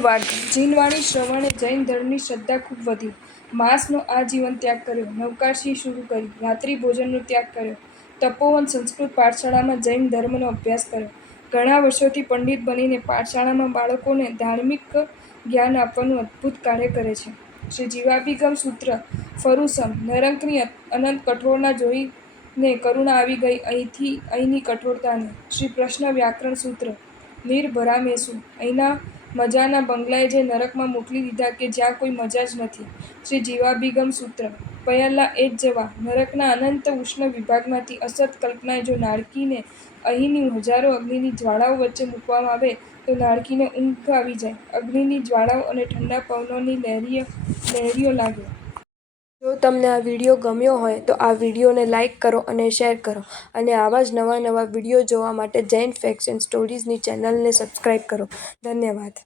જીનવાણી શ્રવણે જૈન ધર્મની શ્રદ્ધા ખૂબ વધી. માંસનો આજીવન ત્યાગ કર્યો. નવકાશી શરૂ કરી. રાત્રિ ભોજનનો ત્યાગ કર્યો. તપોવન સંસ્કૃત પાઠશાળામાં જૈન ધર્મનો અભ્યાસ કર્યો. ઘણા વર્ષોથી પંડિત બનીને પાઠશાળામાં બાળકોને ધાર્મિક જ્ઞાન આપવાનું અદ્ભુત કાર્ય કરે છે. શ્રી જીવાભિગમ સૂત્ર ફરૂસમ નરકની અનંત કઠોરતા જોઈને કરુણા આવી ગઈ અહીંની કઠોરતાને. શ્રી પ્રશ્ન વ્યાકરણ સૂત્ર નિર્ભરામેસુ અહીંના મજાના બંગલાએ જે નરકમાં મોકલી દીધા કે જ્યાં કોઈ મજા જ નથી. શ્રી જીવાભિગમ સૂત્ર પયાલ્લા એ જ જવા. નરકના અનંત ઉષ્ણ વિભાગમાંથી અસત કલ્પનાએ જો નાળકીને અહીંની હજારો અગ્નિની જ્વાળાઓ વચ્ચે મૂકવામાં આવે તો નાળકીને ઊંઘ આવી જાય. અગ્નિની જ્વાળાઓ અને ઠંડા પવનોની લહેરીઓ લાગે. જો તમને આ વિડીયો ગમ્યો હોય તો આ વિડીયોને લાઇક કરો અને શેર કરો અને આવા જ નવા વિડીયો જોવા માટે જૈન ફેક્ટ્સ એન્ડ સ્ટોરીઝની ચેનલને સબસ્ક્રાઇબ કરો. ધન્યવાદ.